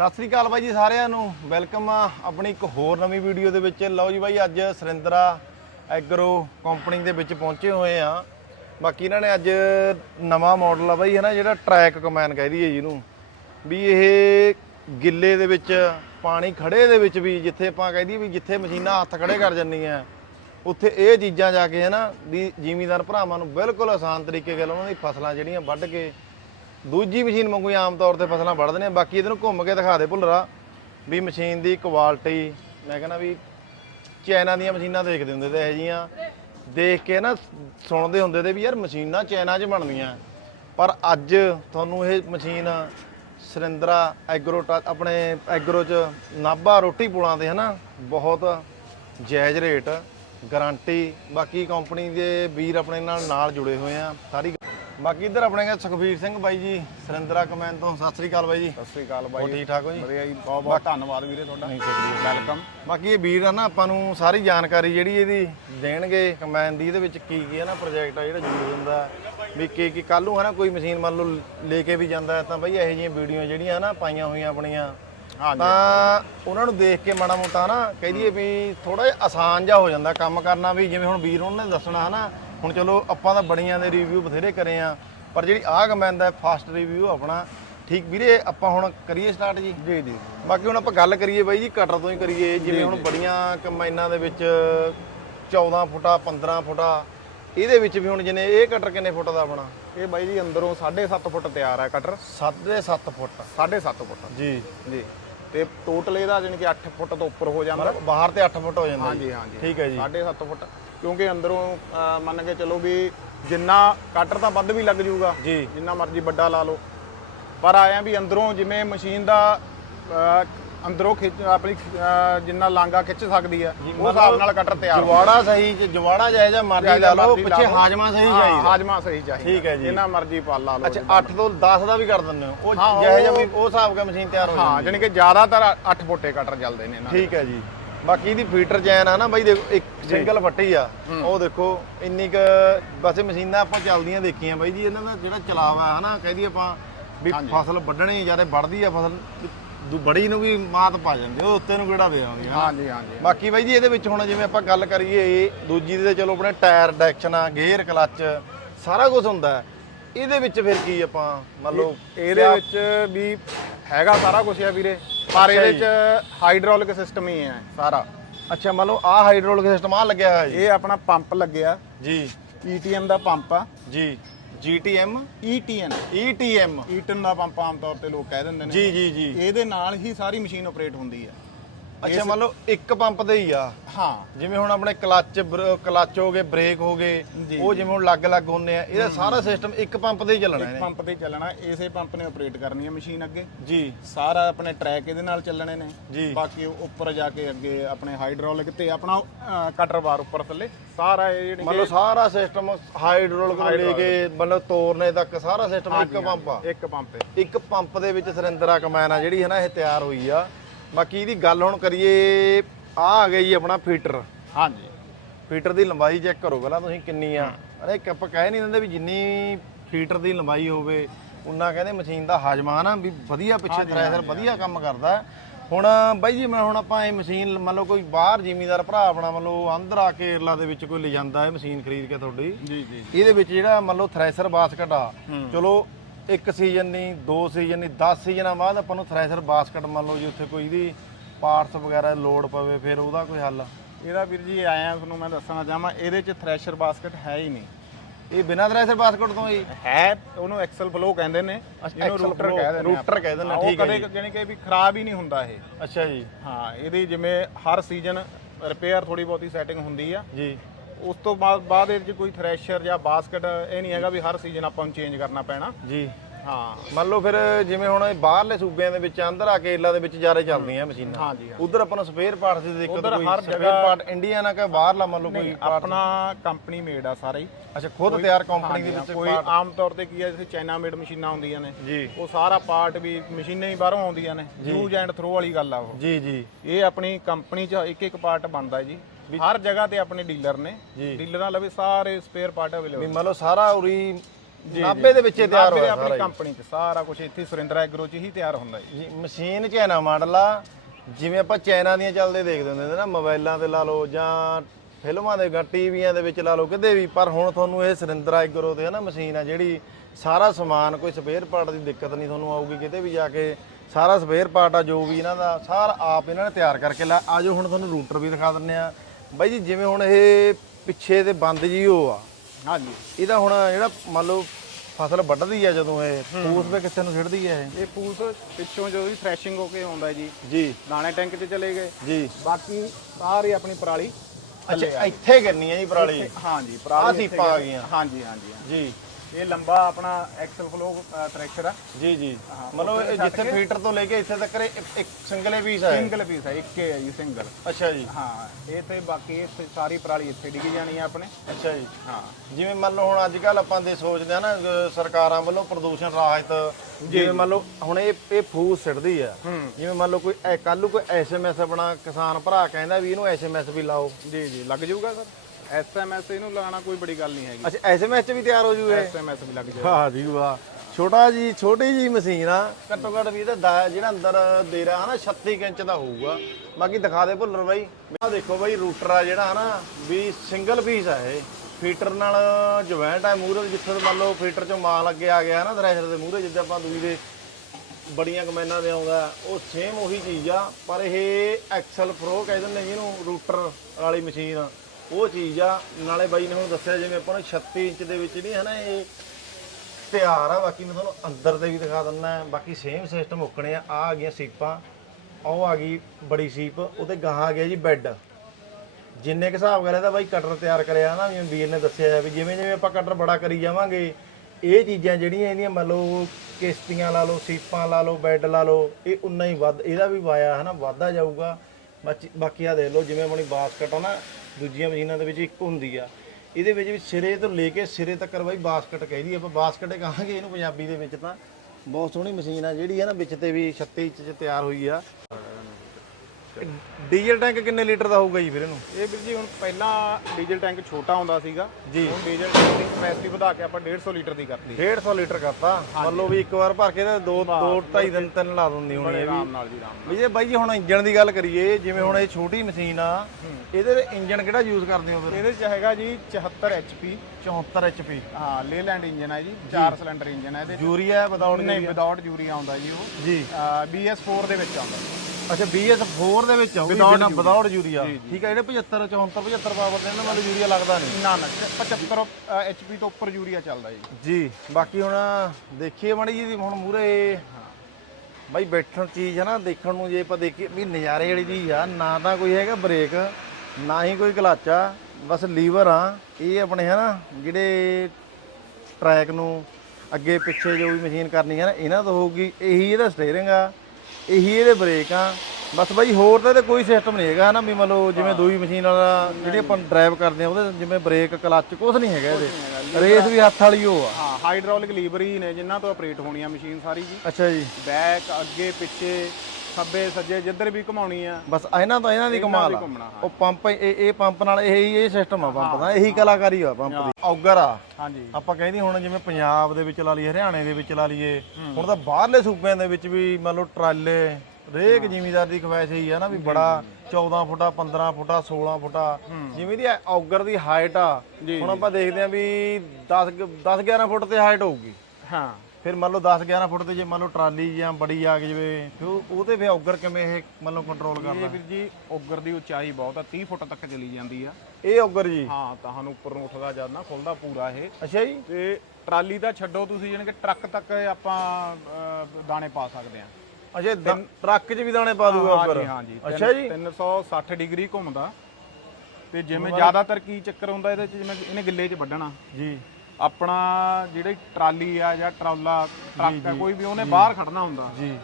ਸਤਿ ਸ੍ਰੀ ਅਕਾਲ ਬਾਈ ਜੀ ਸਾਰਿਆਂ ਨੂੰ। ਵੈਲਕਮ ਆ ਆਪਣੀ ਇੱਕ ਹੋਰ ਨਵੀਂ ਵੀਡੀਓ ਦੇ ਵਿੱਚ। ਲਓ ਜੀ ਬਾਈ, ਅੱਜ ਸਰਿੰਦਰਾ ਐਗਰੋ ਕੰਪਨੀ ਦੇ ਵਿੱਚ ਪਹੁੰਚੇ ਹੋਏ ਆ। ਬਾਕੀ ਇਹਨਾਂ ਨੇ ਅੱਜ ਨਵਾਂ ਮਾਡਲ ਆ ਬਾਈ ਹੈ ਨਾ ਜਿਹੜਾ ਟਰੈਕ ਕਮੈਨ ਕਹਿਦੀ ਹੈ ਜਿਹਨੂੰ। ਵੀ ਇਹ ਗਿੱਲੇ ਦੇ ਵਿੱਚ, ਪਾਣੀ ਖੜੇ ਦੇ ਵਿੱਚ ਵੀ, ਜਿੱਥੇ ਆਪਾਂ ਕਹਿ ਦਈਏ ਵੀ ਜਿੱਥੇ ਮਸ਼ੀਨਾਂ ਹੱਥ ਖੜੇ ਕਰ ਜੰਨੀਆਂ ਉੱਥੇ ਇਹ ਚੀਜ਼ਾਂ ਜਾ ਕੇ ਹੈ ਨਾ ਵੀ ਜ਼ਿਮੀਦਾਰ ਭਰਾਵਾਂ ਨੂੰ ਬਿਲਕੁਲ ਆਸਾਨ ਤਰੀਕੇ ਨਾਲ ਉਹਨਾਂ ਦੀ ਫਸਲਾਂ ਜਿਹੜੀਆਂ ਵੱਢ ਕੇ ਦੂਜੀ ਮਸ਼ੀਨ ਵਾਂਗੂ ਹੀ ਆਮ ਤੌਰ ਤੇ ਫਸਲਾਂ ਵੱਢਦੇ ਨੇ। ਬਾਕੀ ਇਹਦੇ ਨੂੰ ਘੁੰਮ ਕੇ ਦਿਖਾ ਦੇ ਭੁੱਲਰਾ ਵੀ ਮਸ਼ੀਨ ਦੀ ਕੁਆਲਿਟੀ ਮੈਂ ਕਹਿੰਦਾ ਵੀ ਚਾਈਨਾ ਦੀਆਂ ਮਸ਼ੀਨਾਂ ਦੇਖਦੇ ਹੁੰਦੇ ਤੇ ਇਹ ਜੀਆਂ ਦੇਖ ਕੇ ਨਾ ਸੁਣਦੇ ਹੁੰਦੇ ਤੇ ਵੀ ਯਾਰ ਮਸ਼ੀਨਾਂ ਚਾਈਨਾ 'ਚ ਬਣਦੀਆਂ। ਪਰ ਅੱਜ ਤੁਹਾਨੂੰ ਇਹ ਮਸ਼ੀਨ ਸਰਿੰਦਰਾ ਐਗਰੋ ਟਾ- ਆਪਣੇ ਐਗਰੋ 'ਚ ਨਾਭਾ ਰੋਟੀ ਪੁਲਾਂ ਦੇ ਹਨਾ, ਬਹੁਤ ਜਾਇਜ਼ ਰੇਟ, ਗਾਰੰਟੀ। ਬਾਕੀ ਕੰਪਨੀ ਦੇ ਵੀਰ ਆਪਣੇ ਨਾਲ ਨਾਲ ਜੁੜੇ ਹੋਏ ਆ, ਸਾਰੀ ਬਾਕੀ ਇੱਧਰ ਆਪਣੇ ਕੋਲ ਸੁਖਬੀਰ ਸਿੰਘ ਬਾਈ ਜੀ ਸਰਿੰਦਰਾ ਕਮੈਨ ਤੋਂ ਸਤਿ ਸ੍ਰੀ ਅਕਾਲ ਬਾਈ ਜੀ। ਸਤਿ ਸ੍ਰੀ ਅਕਾਲ ਹੋਰ ਬਾਈ ਠੀਕ ਠਾਕ ਹੋ ਜੀ? ਵਧੀਆ ਜੀ। ਬਹੁਤ ਬਹੁਤ ਧੰਨਵਾਦ ਵੀਰੇ ਤੁਹਾਡਾ। ਵੈਲਕਮ ਬਾਕੀ ਇਹ ਵੀਰ ਆ ਨਾ ਆਪਾਂ ਨੂੰ ਸਾਰੀ ਜਾਣਕਾਰੀ ਜਿਹੜੀ ਇਹਦੀ ਦੇਣਗੇ ਕਮੈਨ ਦੀ ਇਹਦੇ ਵਿੱਚ ਕੀ ਕੀ ਹੈ ਨਾ ਪ੍ਰੋਜੈਕਟ ਆ ਜਿਹੜਾ ਯੂਜ਼ ਹੁੰਦਾ। ਵੀ ਕੀ ਕੀ ਕੱਲ ਨੂੰ ਹੈ ਨਾ ਕੋਈ ਮਸ਼ੀਨ ਮੰਨ ਲਓ ਲੈ ਕੇ ਵੀ ਜਾਂਦਾ ਤਾਂ ਬਈ ਇਹੋ ਜਿਹੀਆਂ ਵੀਡੀਓ ਜਿਹੜੀਆਂ ਨਾ ਪਾਈਆਂ ਹੋਈਆਂ ਆਪਣੀਆਂ। ਤਾਂ ਉਹਨਾਂ ਨੂੰ ਦੇਖ ਕੇ ਮਾੜਾ ਮੋਟਾ ਨਾ ਕਹਿ ਦਈਏ ਵੀ ਥੋੜਾ ਜਿਹਾ ਆਸਾਨ ਜਿਹਾ ਹੋ ਜਾਂਦਾ ਕੰਮ ਕਰਨਾ ਵੀ ਜਿਵੇਂ ਹੁਣ ਵੀਰ ਉਹਨਾਂ ਨੇ ਦੱਸਣਾ ਹਨਾ ਹੁਣ ਚਲੋ ਆਪਾਂ ਤਾਂ ਬੜੀਆਂ ਦੇ ਰਿਵਿਊ ਬਥੇਰੇ ਕਰੇ ਆ ਪਰ ਜਿਹੜੀ ਆਹ ਕਮੈਨ ਦਾ ਫਾਸਟ ਰਿਵਿਊ ਆਪਣਾ ਠੀਕ ਵੀਰੇ ਆਪਾਂ ਹੁਣ ਕਰੀਏ ਸਟਾਰਟ ਜੀ? ਜੀ ਜੀ। ਬਾਕੀ ਹੁਣ ਆਪਾਂ ਗੱਲ ਕਰੀਏ ਬਾਈ ਜੀ ਕਟਰ ਤੋਂ ਹੀ ਕਰੀਏ। ਜਿਵੇਂ ਹੁਣ ਬੜੀਆਂ ਕੰਬਾਈਨਾਂ ਦੇ ਵਿੱਚ 14 ਫੁੱਟਾ 15 ਫੁੱਟਾ ਇਹਦੇ ਵਿੱਚ ਵੀ ਹੁਣ ਜਿਹਨੇ ਇਹ ਕਟਰ ਕਿੰਨੇ ਫੁੱਟ ਦਾ ਆਪਣਾ? ਇਹ ਬਾਈ ਜੀ ਅੰਦਰੋਂ 7.5 ਫੁੱਟ ਤਿਆਰ ਹੈ ਕਟਰ 7.5 ਫੁੱਟ। 7.5 ਫੁੱਟ। ਜੀ। ਜੀ। ਤੇ ਟੋਟਲ ਇਹਦਾ ਜਾਣੀ ਕਿ 8 ਫੁੱਟ ਤੋਂ ਉੱਪਰ ਹੋ ਜਾਂਦਾ। ਬਾਹਰ ਤੇ 8 ਫੁੱਟ ਹੋ ਜਾਂਦਾ ਹਾਂਜੀ ਹਾਂਜੀ। ਠੀਕ ਹੈ ਜੀ। 7.5 ਫੁੱਟ। ਕਿਉਂਕਿ ਅੰਦਰੋਂ ਅਹ, ਮੰਨ ਕੇ ਚਲੋ ਵੀ ਜਿੰਨਾ ਕਟਰ ਤਾਂ ਵੱਧ ਵੀ ਲੱਗ ਜਾਊਗਾ ਜੀ। ਜਿੰਨਾ ਮਰਜ਼ੀ ਵੱਡਾ ਲਾ ਲਓ। ਪਰ ਆਇਆ ਵੀ ਅੰਦਰੋਂ ਜਿਵੇਂ ਮਸ਼ੀਨ ਦਾ ਅਹ, ਅੰਦਰੋਂ ਖਿੱਚ ਆਪਣੀ ਅਹ, ਜਿੰਨਾ ਲਾਂਗਾ ਖਿੱਚ ਸਕਦੀ ਆ ਉਹ ਹਿਸਾਬ ਨਾਲ ਕਟਰ ਤਿਆਰ ਜਵਾੜਾ ਸਹੀ ਚ ਜਵਾੜਾ ਜਾਇ ਜਾਂ ਮਰਜ਼ੀ ਲਾ ਲਓ ਮਰਜ਼ੀ ਲਾ ਪਿੱਛੇ ਲਓ। ਹਾਜਮਾ ਸਹੀ ਹਾਂ, ਚਾਹੀਦਾ। ਹਾਜਮਾ ਸਹੀ ਚਾਹੀਦਾ। ਠੀਕ ਹੈ ਜੀ। ਜਿੰਨਾ ਮਰਜ਼ੀ ਪਾ ਲਾ ਲਓ ਅੱਛਾ 8 ਤੋਂ 10 ਦਾ ਵੀ ਕਰ ਦਿੰਦੇ ਹੋ? ਉਹ ਹਾਂ, ਜਿਹੇ ਜਿਹਾ ਉਹ- ਵੀ ਉਹ ਹਿਸਾਬ ਦਾ ਮਸ਼ੀਨ ਤਿਆਰ ਹੋ ਜਾਂਦੀ ਹਾਂ। ਜਾਣੀ ਕਿ ਜ਼ਿਆਦਾਤਰ 8 ਫੁੱਟੇ ਕਟਰ ਚੱਲਦੇ ਨੇ ਇਹਨਾਂ ਦੇ। ਠੀਕ ਹੈ ਜੀ। ਬਾਕੀ ਇਹਦੀ ਫੀਟਰ ਚੈਨ ਆ ਨਾ ਬਾਈ ਦੇਖੋ ਇੱਕ ਸਿੰਗਲ ਫੱਟੀ ਆ। ਉਹ ਦੇਖੋ ਇੰਨੀ ਕ ਵੈਸੇ ਮਸ਼ੀਨਾਂ ਆਪਾਂ ਚੱਲਦੀਆਂ ਦੇਖੀਆਂ ਬਾਈ ਜੀ ਇਹਨਾਂ ਦਾ ਜਿਹੜਾ ਚਲਾਵਾ ਹੈ ਹਨਾ ਕਹਿਦੀ ਆਪਾਂ ਵੀ ਫਸਲ ਵੱਢਣੀ ਜ਼ਿਆਦਾ ਵੱਢਦੀ ਆ ਫਸਲ ਬੜੀ ਨੂੰ ਵੀ ਮਾਤ ਪਾ ਜਾਂਦੇ ਉਹ ਉੱਤੇ ਨੂੰ ਕਿਹੜਾ ਦੇ ਆਉਂਦੀ ਆ ਹਾਂਜੀ ਹਾਂਜੀ। ਬਾਕੀ ਬਾਈ ਜੀ ਇਹਦੇ ਵਿੱਚ ਹੁਣ ਜਿਵੇਂ ਆਪਾਂ ਗੱਲ ਕਰੀਏ ਦੂਜੀ ਦੇ ਚਲੋ ਆਪਣੇ ਟਾਇਰ ਡੈਕਸ਼ਨਾਂ ਗੇਅਰ ਕਲੱਚ ਸਾਰਾ ਕੁਝ ਹੁੰਦਾ। ਹੈ। ਇਹਦੇ ਵਿੱਚ ਫਿਰ ਕੀ ਆਪਾਂ ਮੰਨ ਲਓ ਇਹਦੇ ਵਿੱਚ ਵੀ ਹੈਗਾ ਸਾਰਾ ਕੁਝ ਆ ਵੀਰੇ। ਪਰ ਇਹਦੇ ਵਿੱਚ ਹਾਈਡ੍ਰੋਲਿਕ ਸਿਸਟਮ ਹੀ ਹੈ ਸਾਰਾ। ਅੱਛਾ ਮੰਨ ਲਓ ਆਹ ਹਾਈਡ੍ਰੋਲਿਕ ਸਿਸਟਮ ਆ ਲੱਗਿਆ ਹੋਇਆ ਜੀ। ਇਹ ਆਪਣਾ ਪੰਪ ਲੱਗਿਆ। ਜੀ। ETN ਦਾ ਪੰਪ ਆ। ਜੀ। GTM ETN ETM ਈਟਨ ਦਾ ਪੰਪ ਆਮ ਤੌਰ ਤੇ ਲੋਕ ਕਹਿ ਦਿੰਦੇ ਨੇ। ਜੀ ਜੀ ਜੀ। ਇਹਦੇ ਨਾਲ ਹੀ ਸਾਰੀ ਮਸ਼ੀਨ ਆਪਰੇਟ ਹੁੰਦੀ ਆ। ਅੱਛਾ ਮੰਨ ਲਓ ਇੱਕ ਪੰਪ ਦੇ ਹੀ ਆ। ਹਾਂ। ਜਿਵੇਂ ਹੁਣ ਆਪਣੇ ਕਲੱਚ ਕਲੱਚ ਹੋ ਗਏ ਬ੍ਰੇਕ ਹੋ ਗਏ ਉਹ ਜਿਵੇਂ ਹੁਣ ਲੱਗ ਲੱਗ ਹੁੰਨੇ ਆ ਇਹਦਾ ਸਾਰਾ ਸਿਸਟਮ ਇੱਕ ਪੰਪ ਦੇ ਹੀ ਚੱਲਣਾ ਇੱਕ ਇਹਨੇ। ਪੰਪ ਤੇ ਚੱਲਣਾ ਇਸੇ ਪੰਪ ਨੇ ਆਪਰੇਟ ਕਰਨੀ ਹੈ ਮਸ਼ੀਨ ਅੱਗੇ। ਜੀ। ਸਾਰਾ ਆਪਣੇ ਟਰੈਕ ਇਹਦੇ ਨਾਲ ਚੱਲਣੇ ਨੇ। ਜੀ। ਬਾਕੀ ਉੱਪਰ ਜਾ ਕੇ ਅੱਗੇ ਆਪਣੇ ਹਾਈਡ੍ਰੋਲਿਕ ਤੇ ਆਪਣਾ ਕਟਰ ਬਾਰ ਉੱਪਰ ਥੱਲੇ। ਸਾਰਾ ਇਹ ਜਿਹੜੀ ਮੰਨ ਲਓ ਸਾਰਾ ਸਿਸਟਮ ਹਾਈਡ੍ਰੋਲਿਕ ਤੋਂ ਲੈ ਕੇ ਮਤਲਬ ਤੋਰਨੇ ਤੱਕ ਸਾਰਾ ਸਿਸਟਮ ਇੱਕ ਪੰਪ ਆ। ਇੱਕ ਪੰਪ ਤੇ। ਇੱਕ ਪੰਪ ਦੇ ਵਿੱਚ ਸਿਲੰਡਰਾ ਕਮੈਨ ਆ ਜਿਹੜੀ ਹੈ ਨਾ ਇਹ ਤਿਆਰ ਹੋਈ ਆ। ਬਾਕੀ ਇਹਦੀ ਗੱਲ ਹੁਣ ਕਰੀਏ ਆ ਆ ਗਿਆ ਜੀ ਆਪਣਾ ਫੀਟਰ ਹਾਂਜੀ। ਫੀਟਰ ਦੀ ਲੰਬਾਈ ਚੈੱਕ ਕਰੋ ਪਹਿਲਾਂ ਤੁਸੀਂ ਕਿੰਨੀ ਆ। ਅਰੇ ਇੱਕ ਆਪਾਂ ਕਹਿ ਨਹੀਂ ਦਿੰਦੇ ਵੀ ਜਿੰਨੀ ਫੀਟਰ ਦੀ ਲੰਬਾਈ ਹੋਵੇ ਉਨਾ ਕਹਿੰਦੇ ਮਸ਼ੀਨ ਦਾ ਹਾਜਮਾ ਨਾ ਵੀ ਵਧੀਆ ਪਿੱਛੇ ਥ੍ਰੈਸ਼ਰ ਵਧੀਆ ਕੰਮ ਕਰਦਾ। ਹੁਣ ਬਾਈ ਜੀ ਮੈਂ ਹੁਣ ਆਪਾਂ ਇਹ ਮਸ਼ੀਨ ਮੰਨ ਲਓ ਕੋਈ ਬਾਹਰ ਜ਼ਿਮੀਦਾਰ ਭਰਾ ਆਪਣਾ ਮੰਨ ਲਓ ਆਂਧਰਾ ਕੇਰਲਾ ਦੇ ਵਿੱਚ ਕੋਈ ਲੈ ਜਾਂਦਾ ਹੈ ਮਸ਼ੀਨ ਖਰੀਦ ਕੇ ਤੁਹਾਡੀ। ਜੀ ਜੀ ਇਹਦੇ ਵਿੱਚ ਜਿਹੜਾ ਮੰਨ ਲਓ ਥ੍ਰੈਸ਼ਰ ਬਾਸਕਟ ਆ ਚਲੋ ਇੱਕ ਸੀਜ਼ਨ ਨਹੀਂ ਦੋ ਸੀਜ਼ਨ ਨਹੀਂ 10 ਸੀਜ਼ਨਾਂ ਬਾਅਦ ਆਪਾਂ ਨੂੰ ਥ੍ਰੈਸ਼ਰ ਬਾਸਕਟ ਮੰਨ ਲਓ ਜੀ ਉੱਥੇ ਕੋਈ ਦੀ ਪਾਰਟਸ ਵਗੈਰਾ ਲੋਡ ਪਵੇ ਫਿਰ ਉਹਦਾ ਕੋਈ ਹੱਲ ਇਹਦਾ ਵੀਰ ਜੀ ਆਇਆ ਤੁਹਾਨੂੰ ਮੈਂ ਦੱਸਣਾ ਚਾਹਾਂ ਇਹਦੇ ਚ ਥ੍ਰੈਸ਼ਰ ਬਾਸਕਟ ਹੈ ਹੀ ਨਹੀਂ। ਇਹ ਬਿਨਾਂ ਥ੍ਰੈਸ਼ਰ ਬਾਸਕਟ ਤੋਂ ਹੀ? ਹੈ ਉਹਨੂੰ ਐਕਸਲ ਫਲੋ ਕਹਿੰਦੇ ਨੇ Excel ਰੂਟਰ ਕਹਿ ਦਿੰਦੇ router ਕਹਿ ਦਿੰਦੇ, ਹਾਂ, ਉਹ ਠੀਕ ਹੈ ਕਦੇ ਜੀ। ਜਾਣੀ ਕਿ ਵੀ ਖਰਾਬ ਹੀ ਨਹੀਂ ਹੁੰਦਾ ਇਹ। ਅੱਛਾ ਜੀ। ਹਾਂ ਇਹਦੀ ਜਿਵੇਂ ਹਰ ਸੀਜ਼ਨ ਰਿਪੇਅਰ ਥੋੜੀ ਬਹੁਤੀ ਸੈਟਿੰਗ ਹੁੰਦੀ ਆ। ਜੀ। ਉਸ ਤੋਂ ਬਾਅਦ ਬਾਅਦ ਇਹਦੇ ਚ ਕੋਈ ਥ੍ਰੈਸ਼ਰ ਜਾਂ ਬਾਸਕਟ ਇਹ ਨਹੀਂ ਹੈਗਾ ਵੀ ਹਰ ਸੀਜ਼ਨ ਆਪਾਂ ਨੂੰ ਚੇਂਜ ਕਰਨਾ ਪੈਣਾ। ਜੀ। ਹਾਂ। ਮੰਨ ਲਓ ਫਿਰ ਜਿਵੇਂ ਹੁਣ ਇਹ ਬਾਹਰਲੇ ਸੂਬਿਆਂ ਦੇ ਵਿੱਚ ਆਂਧਰਾ ਕੇਰਲਾ ਦੇ ਵਿੱਚ ਜ਼ਿਆਦਾ ਚੱਲਦੀਆਂ ਮਸ਼ੀਨਾਂ। ਹਾਂਜੀ ਹਾਂ। ਉਧਰ ਆਪਾਂ ਨੂੰ ਸਪੇਅਰ ਪਾਰਟਸ ਦੀ ਦਿੱਕਤ ਉੱਧਰ ਕੋਈ ਹਰ ਸਪੇਅਰ ਜਗ੍ਹਾ- ਪਾਰਟ ਇੰਡੀਆ ਨਾ ਕਿ ਬਾਹਰਲਾ ਮੰਨ ਲਓ ਕੋਈ ਆਪਣਾ ਕੰਪਨੀ ਮੇਡ ਆ ਸਾਰਾ। ਹੀ ਅੱਛਾ ਖੁਦ ਤਿਆਰ ਕੰਪਨੀ ਦੇ ਹਾਂਜੀ, ਵਿੱਚ ਕੋਈ ਆਮ ਤੌਰ ਤੇ ਕੀ ਹੈ ਜਿਵੇਂ ਚਾਈਨਾ ਮੇਡ ਮਸ਼ੀਨਾਂ ਹੁੰਦੀਆਂ ਨੇ। ਜੀ। ਉਹ ਸਾਰਾ ਪਾਰਟ ਵੀ ਮਸ਼ੀਨਾਂ ਹੀ ਬਾਹਰੋਂ ਆਉਂਦੀਆਂ ਨੇ। ਯੂਜ਼ ਐਂਡ ਥਰੋ ਵਾਲੀ ਗੱਲ ਆ ਉਹ। ਜੀ ਜੀ। ਇਹ ਆਪਣੀ ਕੰਪਨੀ 'ਚ ਇੱਕ ਇੱਕ ਪਾਰਟ ਬਣਦਾ ਹੈ ਜੀ। ਹਰ ਜਗ੍ਹਾ ਤੇ ਆਪਣੇ ਡੀਲਰ ਨੇ। ਜੀ। ਡੀਲਰਾਂ ਲਵੇ ਸਾਰੇ ਸਪੇਅਰ ਪਾਰਟ ਵੀ ਅਵੇਲੇਬਲ ਮੰਨ ਲਓ ਸਾਰਾ ਉਰੀ ਨਾਭੇ ਦੇ ਵਿੱਚ ਹੀ ਤਿਆਰ ਹੋਇਆ ਆਪਣੀ। ਕੰਪਨੀ ਤੇ ਸਾਰਾ ਕੁਝ ਇੱਥੇ ਸੁਰਿੰਦਰਾ ਐਗਰੋ ਚ ਹੀ ਤਿਆਰ ਹੁੰਦਾ ਜੀ। ਜੀ ਮਸ਼ੀਨ ਚਾਈਨਾ ਮਾਡਲ ਆ ਜਿਵੇਂ ਆਪਾਂ ਚਾਈਨਾ ਦੀਆਂ ਚੱਲਦੇ ਦੇਖਦੇ ਹੁੰਦੇ ਨੇ ਨਾ ਮੋਬਾਈਲਾਂ ਤੇ ਲਾ ਲਓ ਜਾਂ ਫਿਲਮਾਂ ਦੇ ਗਾ ਟੀਵੀਆਂ ਦੇ ਵਿੱਚ ਲਾ ਲਓ ਕਿਤੇ ਵੀ ਪਰ ਹੁਣ ਤੁਹਾਨੂੰ ਇਹ ਸਰਿੰਦਰਾ ਐਗਰੋ ਹੈ ਨਾ ਮਸ਼ੀਨ ਆ ਜਿਹੜੀ ਸਾਰਾ ਸਮਾਨ ਕੋਈ ਸਪੇਅਰ ਪਾਰਟ ਦੀ ਦਿੱਕਤ ਨਹੀਂ ਤੁਹਾਨੂੰ ਆਊਗੀ ਕਿਤੇ ਵੀ ਜਾ ਕੇ। ਸਾਰਾ ਸਪੇਅਰ ਪਾਰਟ ਆ ਜੋ ਵੀ ਇਹਨਾਂ ਦਾ ਸਾਰਾ ਆਪ ਇਹਨਾਂ ਨੇ ਤਿਆਰ ਕਰਕੇ ਲਾ ਆਜੋ ਹੁਣ ਤੁਹਾਨੂੰ ਰੂਟਰ ਵੀ ਦਿਖਾ ਦਿੰਨੇ ਆ। ਬਾਈ ਜੀ ਜਿਵੇਂ ਹੁਣ ਇਹ ਪਿੱਛੇ ਤੇ ਬੰਦ ਜੀ ਉਹ ਆ। ਹਾਂਜੀ। ਇਹਦਾ ਹੁਣ ਜਿਹੜਾ ਮੰਨ ਲਓ ਫਸਲ ਵੱਢਦੀ ਆ ਜਦੋਂ ਇਹ ਫੂਸ ਵੇ ਕਿੱਥੇ ਨੂੰ ਸਿੱਟਦੀ ਆ ਇਹ? ਇਹ ਫੂਸ ਪਿੱਛੋਂ ਜਦੋਂ ਵੀ ਥ੍ਰੈਸ਼ਿੰਗ ਹੋ ਕੇ ਆਉਂਦਾ ਜੀ। ਜੀ। ਦਾਣੇ ਟੈਂਕ 'ਚ ਚਲੇ ਗਏ। ਜੀ। ਬਾਕੀ ਸਾਰੀ ਆਪਣੀ ਪਰਾਲੀ ਅੱਛਾ ਇੱਥੇ ਕਰਨੀ ਹੈ ਜੀ ਪਰਾਲੀ? ਹਾਂਜੀ ਆਹ ਪਰਾਲੀ ਸੀਪਾਂ ਆ ਗਈਆਂ। ਹਾਂਜੀ ਹਾਂਜੀ ਹਾਂਜੀ। ਜੀ। ਇਹ ਲੰਬਾ ਆਪਣਾ ਐਕਸਲ ਫਲੋ ਥ੍ਰੈਸ਼ਰ ਆ। ਜੀ ਜੀ। ਹਾਂ, ਮਤਲਬ ਉੱਥੇ ਇਹ ਛੱਡ ਜਿੱਥੇ ਕੇ- ਫੀਟਰ ਤੋਂ ਲੈ ਕੇ ਇੱਥੇ ਤੱਕ ਇਹ ਇੱਕ- ਇੱਕ ਸਿੰਗਲੇ ਪੀਸ ਹੈ ਸਿੰਗਲ ਪੀਸ ਹੈ ਇੱਕੇ ਹੈ ਜੀ ਸਿੰਗਲ ਅੱਛਾ ਜੀ। ਹਾਂ ਇਹ ਤੇ ਬਾਕੀ ਇਹ ਸਾਰੀ ਪਰਾਲੀ ਇੱਥੇ ਡਿੱਗ ਜਾਣੀ ਹੈ ਆਪਣੇ। ਅੱਛਾ ਜੀ। ਹਾਂ। ਜਿਵੇਂ ਮੰਨ ਲਓ ਹੁਣ ਅੱਜ ਕੱਲ ਆਪਾਂ ਦੇ ਸੋਚਦੇ ਆ ਨਾ ਅਹ ਸਰਕਾਰਾਂ ਵੱਲੋਂ ਪ੍ਰਦੂਸ਼ਣ ਰਾਹਤ ਜਿਵੇਂ ਮੰਨ ਲਓ ਹੁਣ ਇਹ ਇਹ ਫੂਸ ਸਿੱਟਦੀ ਆ। ਜਿਵੇਂ ਮੰਨ ਲਓ ਕੋਈ ਕੱਲ ਨੂੰ ਕੋਈ ਐਸਐਮਐਸ ਆਪਣਾ ਕਿਸਾਨ ਭਰਾ ਕਹਿੰਦਾ ਵੀ ਇਹਨੂੰ ਐਸਐਮਐਸ ਵੀ ਲਾਓ। ਜੀ ਜੀ। ਲੱਗ ਜਾਊਗਾ ਸਰ? ਐਸਐਮਐਸ ਇਹਨੂੰ ਲਗਾਉਣਾ ਕੋਈ ਬੜੀ ਗੱਲ ਨਹੀਂ ਹੈਗੀ। ਅੱਛਾ ਐਸਐਮਐਸ ਚ ਵੀ ਤਿਆਰ ਹੋ ਜੂ ਇਹ? ਐਸਐਮਐਸ ਵੀ ਲੱਗ ਜਾਊਗਾ ਵਾਹ ਜੀ ਵਾਹ। ਛੋਟਾ ਜੀ ਛੋਟੀ ਜੀ ਮਸ਼ੀਨ ਆ। ਘੱਟੋ ਘੱਟ ਵੀ ਇਹਦਾ ਦਾ- ਜਿਹੜਾ ਅੰਦਰ ਦੇ ਰਿਹਾ ਹਨਾ 36 ਕੁ ਇੰਚ ਦਾ ਹੋਊਗਾ। ਬਾਕੀ ਦਿਖਾ ਦੇ ਭੁੱਲਰ ਬਾਈ। ਆ ਦੇਖੋ ਬਾਈ ਰੂਟਰ ਆ ਜਿਹੜਾ ਹਨਾ ਵੀ ਸਿੰਗਲ ਪੀਸ ਆ ਇਹ। ਫੀਟਰ ਨਾਲ ਜੁਆਇੰਟ ਆ ਮੂਹਰੇ ਜਿੱਥੇ ਤੋਂ ਮੰਨ ਲਓ ਫੀਟਰ ਚੋਂ ਮਾਲ ਅੱਗੇ ਆ ਗਿਆ ਨਾ ਥ੍ਰੈਸ਼ਰ ਦੇ ਮੂਹਰੇ ਜਿੱਦਾਂ ਆਪਾਂ ਦੂਜੀ ਦੇ ਬੜੀਆਂ ਕਮੈਨਾਂ ਦੇ ਆਉਂਦਾ। ਉਹ ਸੇਮ ਉਹੀ ਚੀਜ਼ ਆ ਪਰ ਇਹ ਐਕਸਲ ਪ੍ਰੋ ਕਹਿ ਦਿੰਦੇ ਜਿਹਨੂੰ ਰੂਟਰ ਵਾਲੀ ਮਸ਼ੀਨ। ਉਹ ਚੀਜ਼ ਆ, ਨਾਲੇ ਬਾਈ ਨੇ ਹੁਣ ਦੱਸਿਆ ਜਿਵੇਂ ਆਪਾਂ ਨੂੰ 36 ਇੰਚ ਦੇ ਵਿੱਚ ਨਹੀਂ ਹੈ ਨਾ ਇਹ ਤਿਆਰ ਆ, ਬਾਕੀ ਮੈਂ ਤੁਹਾਨੂੰ ਅੰਦਰ ਦੇ ਵੀ ਦਿਖਾ ਦਿੰਦਾ, ਬਾਕੀ ਸੇਮ ਸਿਸਟਮ ਉੱਕਣੇ ਆ ਆ ਆ ਗਈਆਂ ਸੀਪਾਂ, ਉਹ ਆ ਗਈ ਬੜੀ ਸੀਪ, ਉਹਦੇ ਗਾਹਾਂ ਆ ਗਿਆ ਜੀ ਬੈੱਡ। ਜਿੰਨੇ ਕੁ ਹਿਸਾਬ ਕਰਿਆ ਤਾਂ ਬਾਈ ਕਟਰ ਤਿਆਰ ਕਰਿਆ ਨਾ ਜਿਵੇਂ ਵੀਰ ਨੇ ਦੱਸਿਆ ਵੀ ਜਿਵੇਂ ਜਿਵੇਂ ਆਪਾਂ ਕਟਰ ਬੜਾ ਕਰੀ ਜਾਵਾਂਗੇ, ਇਹ ਚੀਜ਼ਾਂ ਜਿਹੜੀਆਂ ਇਹਦੀਆਂ ਮੰਨ ਲਓ ਕਿਸ਼ਤੀਆਂ ਲਾ ਲਓ, ਸੀਪਾਂ ਲਾ ਲਓ ਬੈੱਡ ਲਾ ਲਓ, ਇਹ ਉਨਾ ਹੀ ਵੱਧ, ਇਹਦਾ ਵੀ ਵਾਇਆ ਹਨਾ ਵੱਧਦਾ ਜਾਊਗਾ। ਬਾਕੀ ਬਾਕੀ ਆ ਦੇਖ ਲਓ, ਜਿਵੇਂ ਆਪਣੀ ਬਾਸਕਟ ਆ ਨਾ ਦੂਜੀਆਂ ਮਸ਼ੀਨਾਂ ਦੇ ਵਿੱਚ ਇੱਕ ਹੁੰਦੀ ਆ। ਇਹਦੇ ਵਿੱਚ ਵੀ ਸਿਰੇ ਤੋਂ ਲੈ ਕੇ ਸਿਰੇ ਤੱਕ ਬਾਈ ਬਾਸਕਟ ਕਹਿੰਦੀ ਆਪਾਂ ਬਾਸਕਟ ਕਹਾਂਗੇ ਇਹਨੂੰ ਪੰਜਾਬੀ ਦੇ ਵਿੱਚ ਤਾਂ। ਬਹੁਤ ਸੋਹਣੀ ਮਸ਼ੀਨ ਆ ਜਿਹੜੀ ਆ ਨਾ, ਵਿੱਚ ਤੇ ਵੀ 36 ਇੰਚ ਚ ਤਿਆਰ ਹੋਈ ਆ। ਡੀਜ਼ਲ ਟੈਂਕ ਕਿੰਨੇ ਲੀਟਰ ਦਾ ਹੋਊਗਾ ਜੀ ਫਿਰ ਇਹਨੂੰ ਇਹ ਵੀਰ ਜੀ ਹੁਣ ਪਹਿਲਾਂ ਡੀਜ਼ਲ ਟੈਂਕ ਛੋਟਾ ਹੁੰਦਾ ਸੀਗਾ। ਜੀ। ਹੁਣ ਡੀਜ਼ਲ ਟੈਂਕ ਦੀ ਕਪੈਸਿਟੀ ਵਧਾ ਕੇ ਆਪਾਂ 150 ਲੀਟਰ ਦੀ ਕਰਤੀ। 150 ਲੀਟਰ ਕਰਤਾ? ਮੰਨ ਲਓ ਵੀ ਇੱਕ ਵਾਰ ਭਰ ਕੇ ਤੇ ਦੋ ਦੋ ਢਾਈ ਦਿਨ ਤਿੰਨ ਲਾ ਦਿੰਦੀ ਹੋਣੀ ਬੜੇ ਇਹ ਵੀ। ਆਰਾਮ ਨਾਲ ਜੀ ਆਰਾਮ ਨਾਲ। ਵੀ ਜੇ ਬਾਈ ਜੀ ਹੁਣ ਇੰਜਨ ਦੀ ਗੱਲ ਕਰੀਏ ਜਿਵੇਂ ਹੁਣ ਇਹ ਛੋਟੀ ਮਸ਼ੀਨ ਆ ਇਹਦੇ ਤੇ ਇੰਜਨ ਕਿਹੜਾ ਯੂਜ਼ ਕਰਦੇ ਹੋ ਫਿਰ? ਇਹਦੇ ਚ ਹੈਗਾ ਜੀ 74 HP 74 ਐਚਪੀ ਹਾਂ ਲੇਲੈਂਡ ਇੰਜਨ ਹੈ ਜੀ 4 ਸਿਲੰਡਰ ਇੰਜਨ ਹੈ ਇਹਦੇ ਚ। ਯੂਰੀਆ ਵਿਦਾਊਟ ਨਹੀਂ ਵਿਦਆਊਟ ਯੂਰੀਆ ਆਉਂਦਾ ਜੀ ਉਹ। ਜੀ। BS4 ਦੇ ਵਿੱਚ ਆਉਂਦਾ। ਅੱਛਾ BS4 ਦੇ ਵਿੱਚ ਆਉਂਦੀ। Without ਬਿਨਾ। Without urea. ਠੀਕ ਹੈ ਜਿਹੜੇ 75 74 75 ਪਾਵਰ ਦੇ ਇਹਨਾਂ ਮਤਲਬ ਯੂਰੀਆ ਲੱਗਦਾ ਨਹੀਂ। ਨਾ ਨਾ 75 HP ਤੋਂ ਉੱਪਰ ਯੂਰੀਆ ਚੱਲਦਾ ਜੀ। ਜੀ ਬਾਕੀ ਹੁਣ ਦੇਖੀਏ ਮਾੜੀ ਜੀ ਹੁਣ ਮੂਰੇ ਬਾਈ ਬੈਠਣ ਚੀਜ਼ ਹੈ ਨਾ ਦੇਖਣ ਨੂੰ ਜੇ ਆਪਾਂ ਦੇਖੀਏ ਵੀ ਨਜ਼ਾਰੇ ਵਾਲੀ ਚੀਜ਼ ਆ ਨਾ ਤਾਂ ਕੋਈ ਹੈਗਾ ਬ੍ਰੇਕ ਨਾ ਹੀ ਕੋਈ ਕਲੱਚ ਬਸ ਲੀਵਰ ਆ। ਇਹ ਆਪਣੇ ਹੈ ਨਾ ਜਿਹੜੇ ਟਰੈਕ ਨੂੰ ਅੱਗੇ ਪਿੱਛੇ ਜੋ ਵੀ ਮਸ਼ੀਨ ਕਰਨੀ ਹੈ ਨਾ ਇਹਨਾਂ ਤੋਂ ਹੋਊਗੀ ਇਹੀ ਇਹਦਾ ਸਟੀਅਰਿੰਗ ਆ ਇਹੀ ਇਹਦੇ ਬ੍ਰੇਕ ਆ। ਬਸ ਬਾਈ ਹੋਰ ਤਾਂ ਇਹਦੇ ਕੋਈ ਸਿਸਟਮ ਨਹੀਂ ਹੈਗਾ ਨਾ ਵੀ ਮੰਨ ਲਓ ਜਿਵੇਂ ਦੂਈ ਮਸ਼ੀਨ ਵਾਲਾ ਜਿਹੜੀ ਆਪਾਂ ਡਰਾਈਵ ਕਰਦੇ ਆ ਉਹਦੇ ਜਿਵੇਂ ਬ੍ਰੇਕ ਕਲੱਚ ਕੁਝ ਨਹੀਂ ਹੈਗਾ ਇਹਦੇ। ਰੇਸ ਵੀ ਹੱਥ ਵਾਲੀ ਉਹ ਆ। ਹਾਂ ਹਾਈਡ੍ਰੋਲਿਕ ਲੀਵਰ ਹੀ ਨੇ ਜਿਨ੍ਹਾਂ ਤੋਂ ਆਪਰੇਟ ਹੋਣੀ ਆ ਮਸ਼ੀਨ ਸਾਰੀ ਜੀ। ਅੱਛਾ ਜੀ। ਬੈਕ ਅੱਗੇ ਪਿੱਛੇ ਖੱਬੇ ਸੱਜੇ ਜਿੱਧਰ ਵੀ ਘੁਮਾਉਣੀ ਆ। ਬਸ ਇਹਨਾਂ ਤੋਂ ਇਹਨਾਂ ਦੀ ਕਮਾਲ ਆ। ਹਾਂ। ਉਹ ਪੰਪ ਇਹ ਇਹ ਪੰਪ ਨਾਲ ਇਹੀ ਇਹ ਸਿਸਟਮ ਆ ਪੰਪ ਦਾ ਇਹੀ ਕਲਾਕਾਰੀ ਆ ਪੰਪ ਦੀ। ਔਗਰ ਆ। ਹਾਂਜੀ। ਆਪਾਂ ਕਹਿੰਦੇ ਹੁਣ ਜਿਵੇਂ ਪੰਜਾਬ ਦੇ ਵਿੱਚ ਲਾ ਲਈਏ ਹਰਿਆਣੇ ਦੇ ਵਿੱਚ ਲਾ ਲਈਏ ਹੁਣ ਤਾਂ ਬਾਹਰਲੇ ਸੂਬਿਆਂ ਦੇ ਵਿੱਚ ਵੀ ਮੰਨ ਲਓ ਟਰਾਲੇ ਰੇਕ ਜ਼ਿਮੀਦਾਰ ਦੀ ਖਵਾਇਸ਼ ਹੀ ਆ ਨਾ ਵੀ ਬੜਾ 14 ਫੁੱਟਾ 15 ਫੁੱਟਾ 16 ਫੁੱਟਾ ਜਿਵੇਂ ਦੀ ਔਗਰ ਦੀ ਹਾਈਟ ਆ ਹੁਣ ਆਪਾਂ ਦੇਖਦੇ ਆ ਵੀ 10 10 11 ਫੁੱਟ ਤੇ ਹਾਈਟ ਹੋਊਗੀ। ਹਾਂ। ਫਿਰ ਮੰਨ ਲਓ 10 11 ਫੁੱਟ ਤੇ ਜੇ ਮੰਨ ਲਓ ਟਰਾਲੀ ਜਾਂ ਬੜੀ ਆ ਜਿਵੇਂ ਫਿਰ ਉਹ- ਤੇ ਫਿਰ ਔਗਰ ਕਿਵੇਂ ਇਹ ਮੰਨ ਲਓ ਕੰਟਰੋਲ ਇਹ ਕਰਦਾ ਵੀਰ ਜੀ ਉੱਗਰ ਦੀ ਉਚਾਈ ਬਹੁਤ ਆ 30 ਫੁੱਟ ਤੱਕ ਚਲੀ ਜਾਂਦੀ ਆ। ਇਹ ਔਗਰ ਜੀ? ਹਾਂ ਤੁਹਾਨੂੰ ਉੱਪਰ ਨੂੰ ਉੱਠਦਾ ਜਦ ਨਾ ਖੁੱਲਦਾ ਪੂਰਾ ਇਹ। ਅੱਛਾ ਜੀ। ਤੇ ਟਰਾਲੀ ਦਾ ਛੱਡੋ ਤੁਸੀਂ ਜਾਣੀ ਕਿ ਟਰੱਕ ਤੱਕ ਆਪਾਂ ਦਾਣੇ ਪਾ ਸਕਦੇ ਆ ਅੱਛਾ ਦ- ਟਰੱਕ 'ਚ ਵੀ ਦਾਣੇ ਪਾ ਦੂਗਾ ਹਾਂਜੀ ਹਾਂਜੀ। ਅੱਛਾ ਜੀ। 360 ਡਿਗਰੀ ਘੁੰਮਦਾ। ਤੇ ਜਿਵੇਂ ਜ਼ਿਆਦਾਤਰ ਕੀ ਚੱਕਰ ਹੁੰਦਾ ਇਹਦੇ ਚ? ਜਿਵੇਂ ਇਹਨੇ ਗਿੱਲੇ 'ਚ ਵੱਢਣਾ। ਜੀ। ਆਪਣਾ ਜਿਹੜੀ ਟਰਾਲੀ ਆ ਜਾਂ ਟਰਾਲਾ ਟਰੱਕ ਆ ਕੋਈ ਵੀ ਉਹਨੇ ਬਾਹਰ ਖੜਨਾ ਹੁੰਦਾ। ਜੀ।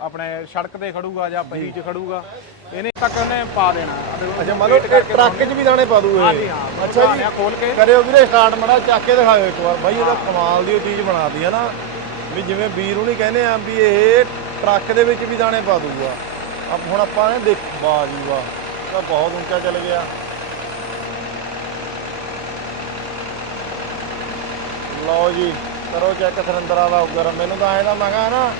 ਆਪਣੇ ਸੜਕ ਤੇ ਖੜੂਗਾ ਜਾਂ ਪਹੀ 'ਚ ਖੜੂਗਾ। ਇਹਨੇ ਤੱਕ ਉਹਨੇ ਪਾ ਦੇਣਾ। ਅੱਛਾ ਮੰਨ ਲਓ ਇਹ ਟਰੱਕ 'ਚ ਵੀ ਦਾਣੇ ਪਾ ਦੂਗਾ ਹਾਂਜੀ ਹਾਂ। ਅੱਛਾ ਜੀ। ਖੋਲ ਕੇ। ਕਰਿਓ ਵੀਰੇ ਸਟਾਰਟ ਮੜਾ ਚੱਕ ਕੇ ਦਿਖਾਓ ਇੱਕ ਵਾਰ। ਬਾਈ ਇਹਦਾ ਕਮਾਲ ਦੀ ਉਹ ਚੀਜ਼ ਬਣਾਤੀ ਹੈ ਨਾ। ਵੀ ਜਿਵੇਂ ਵੀਰ ਉਹਨੇ ਕਹਿੰਦੇ ਆ ਵੀ ਇਹ ਟਰੱਕ ਦੇ ਵਿੱਚ ਵੀ ਦਾਣੇ ਪਾ ਦੂਗਾ ਆਪ ਹੁਣ ਆਪਾਂ ਨੇ ਦੇਖ, ਵਾਹ ਜੀ ਵਾਹ ਇਹ ਤਾਂ ਬਹੁਤ ਉੱਚਾ ਚੱਲ ਗਿਆ। ਲਓ ਜੀ, ਕਰੋ ਚੈੱਕ ਸਿਲੰਡਰਾਂ ਦਾ ਉੱਗਰ। ਮੈਨੂੰ ਤਾਂ ਐਂ ਦਾ ਮੈਂ ਕਿਹਾ ਨਾ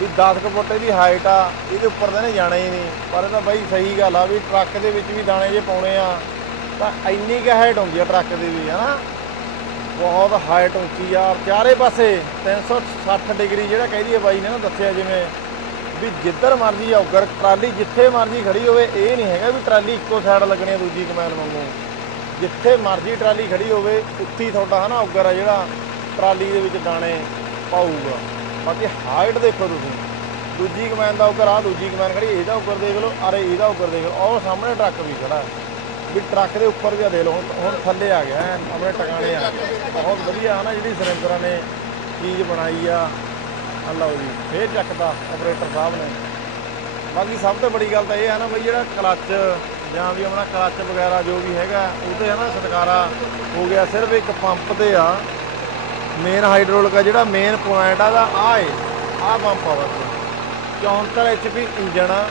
ਵੀ 10 ਕੁ ਫੁੱਟ ਦੀ ਹਾਈਟ ਆ, ਇਹਦੇ ਉੱਪਰ ਤਾਂ ਨੇ ਜਾਣਾ ਹੀ ਨਹੀਂ। ਪਰ ਇਹ ਤਾਂ ਬਾਈ ਸਹੀ ਗੱਲ ਆ ਵੀ ਟਰੱਕ ਦੇ ਵਿੱਚ ਵੀ ਦਾਣੇ ਜੇ ਪਾਉਣੇ ਆ, ਤਾਂ ਇੰਨੀ ਕੁ ਹਾਈਟ ਹੁੰਦੀ ਆ ਟਰੱਕ ਦੀ ਵੀ, ਹਨਾ? ਬਹੁਤ ਹਾਈਟ ਉੱਚੀ ਆ। ਚਾਰੇ ਪਾਸੇ 360 ਡਿਗਰੀ ਜਿਹੜਾ ਕਹਿੰਦੀ ਹੈ ਬਾਈ ਨੇ ਨਾ ਦੱਸਿਆ ਜਿਵੇਂ। ਵੀ ਜਿੱਧਰ ਮਰਜ਼ੀ ਔਗਰ ਟਰਾਲੀ ਜਿੱਥੇ ਮਰਜ਼ੀ ਖੜੀ ਹੋਵੇ, ਇਹ ਨਹੀਂ ਹੈਗਾ ਵੀ ਟਰਾਲੀ ਇੱਕੋ ਸਾਈਡ ਲੱਗਣੀ ਆ, ਦੂਜੀ ਕਮੈਨ ਵਾਂਗੂ। ਜਿੱਥੇ ਮਰਜ਼ੀ ਟਰਾਲੀ ਖੜੀ ਹੋਵੇ ਉੱਤੀ ਤੁਹਾਡਾ ਹਨਾ ਔਗਰ ਆ ਜਿਹੜਾ ਟਰਾਲੀ ਦੇ ਵਿੱਚ ਦਾਣੇ ਪਾਊਗਾ। ਬਾਕੀ ਹਾਈਟ ਦੇਖੋ ਤੁਸੀਂ। ਦੂਜੀ ਕਮੈਨ ਦਾ ਔਗਰ ਆ, ਦੂਜੀ ਕਮੈਨ ਖੜੀ, ਇਹਦਾ ਔਗਰ ਦੇਖ ਲਓ, ਅਰੇ ਇਹਦਾ ਔਗਰ ਦੇਖ ਲਓ। ਉਹ ਸਾਹਮਣੇ ਟਰੱਕ ਵੀ ਖੜਾ। ਵੀ ਟਰੱਕ ਦੇ ਉੱਪਰ ਵੀ ਆ ਦੇਖ ਲਓ, ਹੁਣ ਹੁਣ ਥੱਲੇ ਆ ਗਿਆ ਆਪਣੇ ਟਿਕਾਣੇ ਆ ਬਹੁਤ ਵਧੀਆ ਹੈ ਨਾ ਜਿਹੜੀ ਸਰਿੰਦਰਾਂ ਨੇ ਚੀਜ਼ ਬਣਾਈ ਆ। ਲਓ ਜੀ, ਫੇਰ ਚੱਕਦਾ ਆਪਰੇਟਰ ਸਾਹਿਬ ਨੇ। ਬਾਕੀ ਸਭ ਤੋਂ ਵੱਡੀ ਗੱਲ ਤਾਂ ਇਹ ਹੈ ਨਾ ਬਈ ਜਿਹੜਾ ਕਲੱਚ ਜਾਂ ਵੀ ਆਪਣਾ ਕਲੱਚ ਵਗੈਰਾ ਜੋ ਵੀ ਹੈਗਾ ਉਹਦੇ ਹੈ ਨਾ ਛੁਟਕਾਰਾ ਹੋ ਗਿਆ। ਸਿਰਫ ਇੱਕ ਪੰਪ ਤੇ ਆ। ਮੇਨ ਹਾਈਡ੍ਰੋਲਿਕ ਆ, ਜਿਹੜਾ ਮੇਨ ਪੁਆਇੰਟ ਆ ਦਾ ਆ ਏ ਆ ਪੰਪ ਆ ਬਸ। 74 ਐਚਪੀ ਇੰਜਣ ਆ।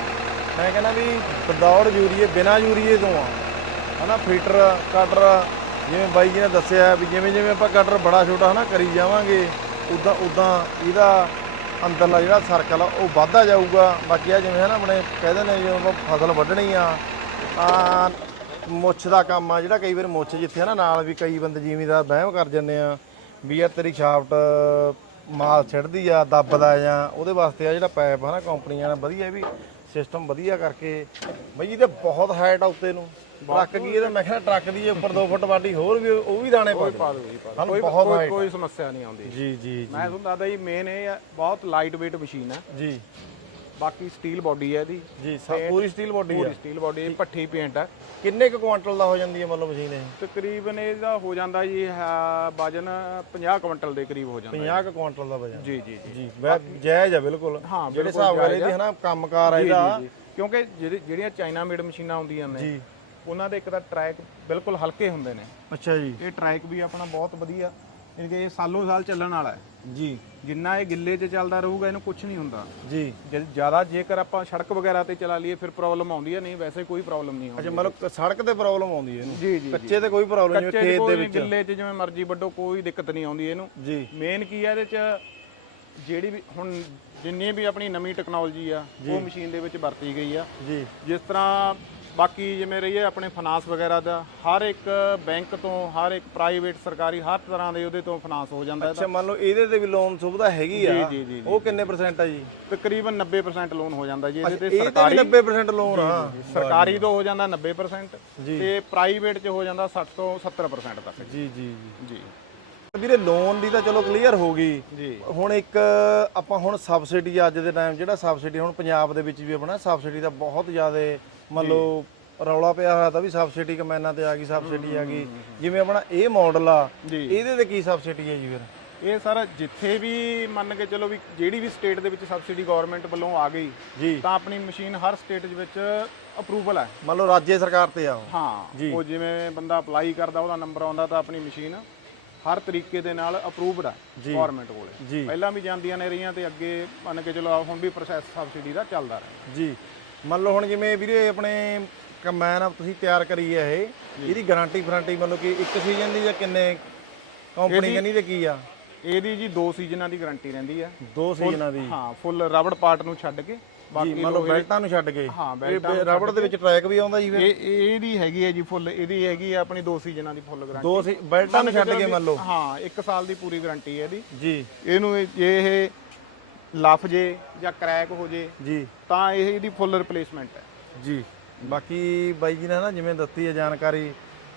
ਮੈਂ ਕਹਿੰਦਾ ਵੀ ਵਿਦਆਊਟ ਯੂਰੀਏ, ਬਿਨਾ ਯੂਰੀਏ ਤੋਂ ਆ। ਹਨਾ ਫੀਟਰ ਕਟਰ ਜਿਵੇਂ ਬਾਈ ਜੀ ਨੇ ਦੱਸਿਆ ਵੀ ਜਿਵੇਂ ਜਿਵੇਂ ਆਪਾਂ ਕਟਰ ਬੜਾ ਛੋਟਾ ਹਨਾ ਕਰੀ ਜਾਵਾਂਗੇ ਉਦਾਂ ਉਦਾਂ ਇਹਦਾ ਅੰਦਰਲਾ ਜਿਹੜਾ ਸਰਕਲ ਆ, ਉਹ ਵੱਧਦਾ ਜਾਊਗਾ। ਬਾਕੀ ਆ ਜਿਵੇਂ ਹਨਾ ਆਪਣੇ ਕਹਿੰਦੇ ਨੇ ਜਦੋਂ ਫਸਲ ਵੱਢਣੀ ਆ, ਤਾਂ ਮੁੱਛ ਦਾ ਕੰਮ ਆ ਜਿਹੜਾ ਕਈ ਵਾਰ ਮੁੱਛ ਜਿੱਥੇ ਹਨਾ ਨਾਲ ਵੀ ਕਈ ਬੰਦੇ ਜ਼ਿਮੀਦਾਰ ਵਹਿਮ ਕਰ ਜਾਂਦੇ ਆ, ਵੀ ਯਾਰ ਤੇਰੀ ਸ਼ਾਫਟ ਮਾਲ ਛੱਡਦੀ ਆ, ਦੱਬਦਾ ਜਾਂ ਉਹਦੇ ਵਾਸਤੇ ਆ ਜਿਹੜਾ ਪਾਈਪ ਹਨਾ ਕੰਪਨੀਆਂ ਨੇ ਵਧੀਆ ਇਹ ਵੀ ਸਿਸਟਮ ਵਧੀਆ ਕਰਕੇ, ਬਈ ਇਹਦੇ ਬਹੁਤ ਹਾਈਟ ਆ ਉੱਤੇ ਨੂੰ। ਟਰੱਕ ਕੀ ਇਹਦਾ ਮੈਂ ਕਹਿੰਦਾ ਟਰੱਕ ਦੀ ਉੱਪਰ 2 ਫੁੱਟ ਵਾਟੀ ਹੋਰ ਵੀ ਉਹ ਵੀ ਦਾਣੇ ਪਾ ਪਾ ਕੋਈ ਕੋਈ- ਸਮੱਸਿਆ ਨਹੀਂ ਆਉਂਦੀ। ਜੀ ਜੀ ਮੈਂ ਤੁਹਾਨੂੰ ਦੱਸਦਾ ਜੀ ਮੇਨ ਇਹ ਬਹੁਤ ਲਾਈਟ weight ਮਸ਼ੀਨ ਹੈ ਜੀ। ਬਾਕੀ ਸਟੀਲ ਬਾਡੀ ਹੈ ਇਹਦੀ। ਜੀ ਸਭ ਪੂਰੀ ਸਟੀਲ ਬੋਡੀ ਪੂਰੀ ਆ ਸਟੀਲ ਬਾਡੀ ਪੱਠੀ ਪੇਂਟ ਹੈ ਕਿੰਨੇ ਕੁ ਕੁਆਂਟਲ ਦਾ ਹੋ ਜਾਂਦੀ ਹੈ ਮਤਲਬ ਮਸ਼ੀਨ ਇਹ? ਤਕਰੀਬਨ ਇਹਦਾ ਹੋ ਜਾਂਦਾ ਜੀ ਹੈ, ਵਜਨ 50 ਕੁਇੰਟਲ ਦੇ ਕਰੀਬ ਹੋ ਜਾਂਦਾ 50 ਕੁ ਕੁਆਂਟਲ ਦਾ ਵਜਨ। ਜੀ ਜੀ ਜੀ। ਜਾਇਜ਼ ਆ ਬਿਲਕੁਲ। ਹਾਂ, ਜਿਹੜੇ ਹਿਸਾਬ ਨਾਲ ਇਹਦੀ ਹਨਾ ਕੰਮਕਾਰ ਆ ਇਹਦਾ। ਕਿਉਂਕਿ ਜਿਹੜੀ- ਜਿਹੜੀਆਂ ਚਾਈਨਾ ਮੇਡ ਮਸ਼ੀਨਾਂ ਆਉਂਦੀਆਂ ਨੇ ਜੀ। ਉਹਨਾਂ ਦੇ ਇੱਕ ਤਾਂ ਟਰੈਕ ਬਿਲਕੁਲ ਹਲਕੇ ਹੁੰਦੇ ਨੇ। ਅੱਛਾ ਜੀ। ਇਹ ਟਰੈਕ ਵੀ ਆਪਣਾ ਬਹੁਤ ਵਧੀਆ ਇਹ ਸਾਲੋਂ ਸਾਲ ਚੱਲਣ ਵਾਲਾ ਹੈ। ਜੀ। ਜਿੰਨਾ ਇਹ ਗਿੱਲੇ 'ਚ ਚੱਲਦਾ ਰਹੂਗਾ ਇਹਨੂੰ ਕੁਝ ਨਹੀਂ ਹੁੰਦਾ। ਜੀ। ਜ਼ਿਆਦਾ ਜੇਕਰ ਆਪਾਂ ਸੜਕ ਵਗੈਰਾ ਤੇ ਚਲਾ ਲਈਏ ਫਿਰ ਪ੍ਰੋਬਲਮ ਆਉਂਦੀ ਹੈ ਨਹੀਂ ਵੈਸੇ ਕੋਈ ਪ੍ਰੋਬਲਮ ਨਹੀਂ ਆਉਂਦੀ ਅੱਛਾ ਮਤਲਬ ਸੜਕ ਤੇ ਪ੍ਰੋਬਲਮ ਆਉਂਦੀ ਹੈ ਇਹਨੂੰ। ਜੀ ਜੀ ਕੱਚੇ ਤੇ ਕੋਈ ਪ੍ਰੋਬਲਮ ਨਹੀਂ ਖੇਤ ਦੇ ਵਿੱਚ। ਗਿੱਲੇ 'ਚ ਜਿਵੇਂ ਮਰਜ਼ੀ ਵੱਡੋ ਕੋਈ ਦਿੱਕਤ ਨਹੀਂ ਆਉਂਦੀ ਇਹਨੂੰ। ਜੀ। ਮੇਨ ਕੀ ਹੈ ਇਹਦੇ 'ਚ ਜਿਹੜੀ ਵੀ ਹੁਣ ਜਿੰਨੀ ਵੀ ਆਪਣੀ ਨਵੀਂ ਟੈਕਨੋਲੋਜੀ ਆ ਉਹ ਮਸ਼ੀਨ ਦੇ ਵਿੱਚ ਵਰਤੀ ਗਈ ਆ। ਜੀ। ਜਿਸ ਤਰ੍ਹਾਂ ਬਾਕੀ ਜਿਵੇਂ ਰਹੀਏ ਆਪਣੇ ਫਾਈਨਾਂਸ ਵਗੈਰਾ ਦਾ ਹਰ ਇੱਕ ਬੈਂਕ ਤੋਂ ਹਰ ਇੱਕ ਪ੍ਰਾਈਵੇਟ ਸਰਕਾਰੀ ਹਰ ਤਰ੍ਹਾਂ ਦੇ ਉਹਦੇ ਤੋਂ ਫਾਈਨਾਂਸ ਹੋ ਜਾਂਦਾ ਅੱਛਾ ਮੰਨ ਲਓ ਇਹਦੇ ਤੇ ਵੀ ਲੋਨ ਸੁਵਿਧਾ ਹੈਗੀ ਆ। ਜੀ, ਜੀ, ਜੀ, ਉਹ ਕਿੰਨੇ ਪਰਸੈਂਟ ਆ ਜੀ? ਤਕਰੀਬਨ 90% ਲੋਨ ਹੋ ਜਾਂਦਾ ਜੀ ਇਹਦੇ ਤੇ ਇਹਦੇ ਸਰਕਾਰੀ ਵੀ 90% ਲੋਨ ਆ। ਸਰਕਾਰੀ ਤੋਂ ਹੋ ਜਾਂਦਾ 90% ਤੇ ਪ੍ਰਾਈਵੇਟ 'ਚ ਹੋ ਜਾਂਦਾ 60 ਤੋਂ 70% ਤੱਕ। ਜੀ ਜੀ ਜੀ। ਵੀਰੇ ਲੋਨ ਦੀ ਤਾਂ ਚਲੋ ਕਲੀਅਰ ਹੋ ਗਈ। ਜੀ। ਹੁਣ ਇੱਕ ਆਪਾਂ ਹੁਣ ਸਬਸਿਡੀ ਅੱਜ ਦੇ ਟਾਈਮ ਜਿਹੜਾ ਸਬਸਿਡੀ ਹੁਣ ਪੰਜਾਬ ਦੇ ਵਿੱਚ ਵੀ ਆਪਣਾ ਸਬਸਿਡੀ ਦਾ ਬਹੁਤ ਜ਼ਿਆਦਾ ਮੰਨ ਲਓ ਰੌਲਾ ਪਿਆ ਹੋਇਆ ਤਾਂ ਵੀ ਸਬਸਿਡੀ ਕਮੈਨਾਂ ਤੇ ਆ ਗਈ ਸਬਸਿਡੀ ਆ ਗਈ। ਜਿਵੇਂ ਆਪਣਾ ਇਹ ਮਾਡਲ ਆ। ਇਹਦੇ ਤੇ ਕੀ ਸਬਸਿਡੀ ਹੈ ਜੀ ਫਿਰ? ਇਹ ਸਾਰਾ ਜਿੱਥੇ ਵੀ ਮੰਨ ਕੇ ਚਲੋ ਵੀ ਜਿਹੜੀ ਵੀ ਸਟੇਟ ਦੇ ਵਿੱਚ ਸਬਸਿਡੀ ਗਵਰਨਮੈਂਟ ਵੱਲੋਂ ਆ ਗਈ ਜੀ। ਤਾਂ ਆਪਣੀ ਮਸ਼ੀਨ ਹਰ ਸਟੇਟ ਦੇ ਵਿੱਚ ਅਪਰੂਵਲ ਹੈ। ਮੰਨ ਲਓ ਰਾਜੇ ਸਰਕਾਰ ਤੇ ਆ ਉਹ। ਹਾਂ ਉਹ ਜਿਵੇਂ ਬੰਦਾ ਅਪਲਾਈ ਕਰਦਾ ਉਹਦਾ ਨੰਬਰ ਆਉਂਦਾ ਤਾਂ ਆਪਣੀ ਮਸ਼ੀਨ ਹਰ ਤਰੀਕੇ ਦੇ ਨਾਲ ਅਪਰੂਵਡ ਹੈ ਗਵਰਨਮੈਂਟ ਕੋਲੇ। ਪਹਿਲਾਂ ਵੀ ਜਾਂਦੀਆਂ ਨੇ ਰਹੀਆਂ ਤੇ ਅੱਗੇ ਮੰਨ ਕੇ ਚਲੋ ਹੁਣ ਵੀ ਪ੍ਰੋਸੈਸ ਸਬਸਿਡੀ ਦਾ ਚੱਲਦਾ ਰਿਹਾ ਜੀ। ਮੰਨ ਲਓ ਹੁਣ ਜਿਵੇਂ ਵੀਰੇ ਆਪਣੇ ਕੰਬਾਈਨ ਤੁਸੀਂ ਤਿਆਰ ਕਰੀ ਹੈ ਇਹ ਇਹਦੀ ਗਾਰੰਟੀ ਫਰੰਟੀ ਮੰਨ ਲਓ ਕਿ ਇੱਕ ਸੀਜ਼ਨ ਦੀ ਜਾਂ ਕਿੰਨੇ ਕੰਪਨੀ ਕਹਿੰਦੀ ਤੇ ਕੀ ਆ? ਇਹਦੀ ਜੀ 2 ਸੀਜ਼ਨਾਂ ਦੀ ਗਾਰੰਟੀ ਰਹਿੰਦੀ ਹੈ ਦੋ ਸੀਜ਼ਨਾਂ ਦੀ। ਹਾਂ ਫੁੱਲ ਰਬੜ ਪਾਰਟ ਨੂੰ ਛੱਡ ਕੇ ਬਾਕੀ ਮੰਨ ਲਓ ਬੈਲਟਾਂ ਨੂੰ ਛੱਡ ਕੇ। ਹਾਂ, ਇਹ ਰਬੜ ਦੇ ਵਿੱਚ ਟਰੈਕ ਵੀ ਆਉਂਦਾ ਜੀ ਫਿਰ? ਇਹ ਇਹ- ਇਹਦੀ ਹੈਗੀ ਹੈ ਜੀ ਫੁੱਲ ਇਹਦੀ ਹੈਗੀ ਹੈ ਆਪਣੀ 2 ਸੀਜ਼ਨਾਂ ਦੀ ਫੁੱਲ ਗਾਰੰਟੀ ਦੋ ਸੀ ਬੈਲਟਾਂ ਨੂੰ ਛੱਡ ਕੇ ਮੰਨ ਲਓ। ਹਾਂ 1 ਸਾਲ ਦੀ ਪੂਰੀ ਗਾਰੰਟੀ ਹੈ ਇਹਦੀ। ਜੀ। ਇਹਨੂੰ ਇਹ ਲਫ ਜੇ ਜਾਂ ਕ੍ਰੈਕ ਹੋ ਜੇ ਜੀ। ਤਾਂ ਇਹ ਇਹਦੀ ਫੁੱਲ ਰਿਪਲੇਸਮੈਂਟ ਹੈ। ਜੀ। ਬਾਕੀ ਬਾਈ ਜੀ ਨੇ ਨਾ ਜਿਵੇਂ ਦਿੱਤੀ ਹੈ ਜਾਣਕਾਰੀ